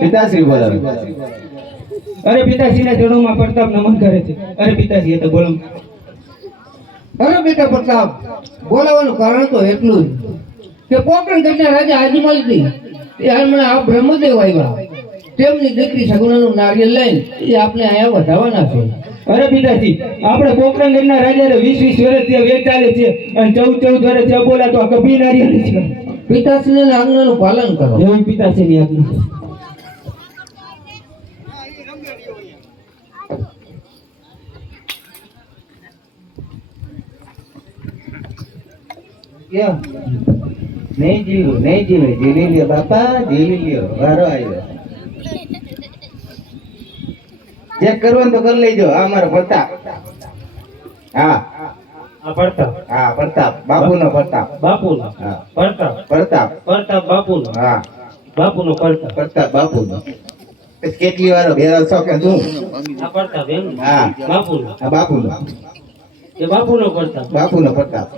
पिताश्री बोला अरे पिताश्री ने चरणों में प्रताप नमन करे छे अरे पिताश्री तो बोलो अरे बेटा प्रताप बोलाવાનું કારણ તો એટલું કે પોકરણ ગઢના રાજા આદિમાલજી યાર મને આ બ્રહ્મદેવ આવ્યા તેમની દીકરી સગુણાનું નારિયેળ લઈને એ આપણે અહીંયા વધાવવાના છે अरे पिताजी આપણે પોકરણ ગઢના રાજાને 20 વર્ષથી વેચ ચાલે છે અને 14 વર્ષથી બોલા તો કભી નારિયેળ છે પિતાશ્રીની આજ્ઞાનું પાલન કરો એવું પિતાશ્રીની આજ્ઞા क्या नहीं जीवे जीली लियो बापा जीली लियो वारो आयो चेक करो तो कर लेजो आ मारो प्रताप हाँ प्रताप बापू नो प्रताप हाँ प्रताप बापू हाँ बापू नो प्रताप बापू नो કેટલી વારો બેરા છો કે તું આ પ્રતાપ એમ હા બાપુ આ બાપુ નો એ બાપુ નો પ્રતાપ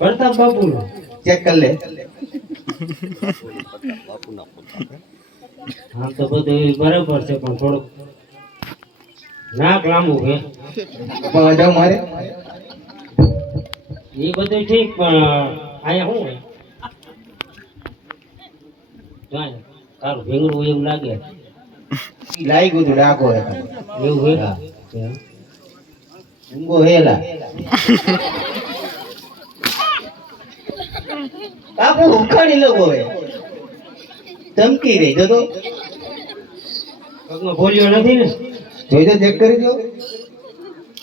प्रताप बापू नो चेक कर ले हाँ तो બધું બરાબર છે પણ થોડું નાક લાંબુ છે જાવ મારે એ બધું ઠીક પણ આયા શું હે જોય તારું ભીંગડું એવું લાગે લાગ્યું તું ડાકો હે એવું હે ઊંઘો હેલા બાપુ ઉખાડી લોકો હે ધમકી રહી જો તો પગમાં બોલ્યો નથી ને જોઈજો ચેક કરી દો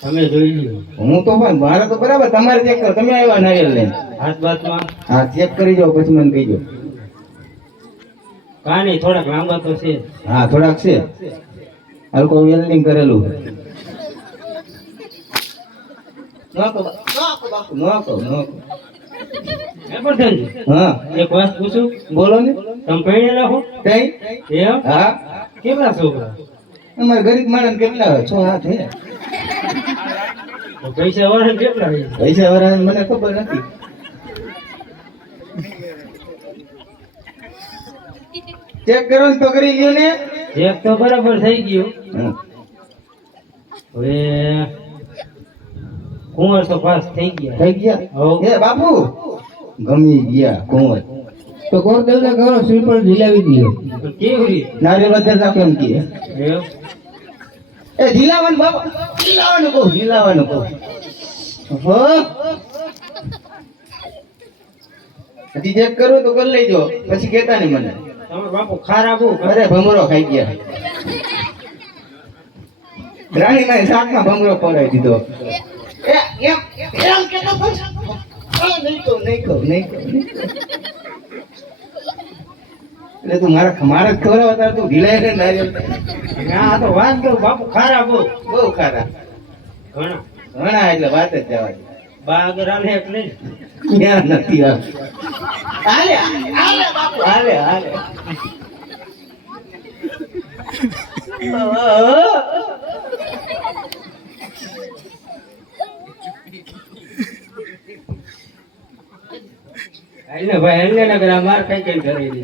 તમે જોઈ લ્યો હું તો પણ મારે તો બરાબર તમારે ચેક કરો તમે આવ્યા નારિયેળ લઈને હાથ બાથમાં હા ચેક કરી જાઓ પછી મને કહીજો કાને થોડાક લાંબા તો છે હા થોડાક છે હલકો વેલ્ડિંગ કરેલું નોકો બાપુ નોકો હે પ્રધાનજી હા એક વાત પૂછું બોલો ને તમે પહેણેલા હો કઈ એમ હા કેટલા છોકરા અમારે ગરીબ માણસ કેટલા હોય 6 હાથ હે તો પૈસા વાળા કેટલા હોય પૈસા વાળા મને ખબર નથી ચેક કરો તો કરી લ્યો ને એક તો બરાબર થઈ ગયું હવે કુંવર તો પાસ થઈ ગયા. થઈ ગયા હોવ. એ બાપુ ગમી ગયા કુંવર તો ગોરદેવના ઘરો શ્રીફળ ઝીલાવી દીધો. તો કેવી રીતે? નારિયેળ વધારે નાખો એમ કહે એમ? એ ઝીલાવાનું બાપા ઝીલાવાનું કહું ઝીલાવાનું કહું હો હજી ચેક કરવું તો કરી લેજો પછી કહેતા નહીં મને તમે બાપુ ખારા બહુ અરે ભમરો ખાઈ ગયા રાણીના શાકમાં ભમરો ખવડાવી દીધો એમ કેતો પછી નહીં કહું એટલે તું મારા ખવડાવ તાર તું ઢીલાય ને નારિયેળ આ તો વાત કરું બાપુ ખારા બહુ બહુ ખારા ઘણા ઘણા એટલે વાત જ જવા દે બા આગળ હાલે એટલે જ. ક્યાં નથી આવતી હાલે હાલે બાપુ હાલે હાલે હાલે ભાઈ હાલે નગર આ માર કઈ કઈ કરી દે.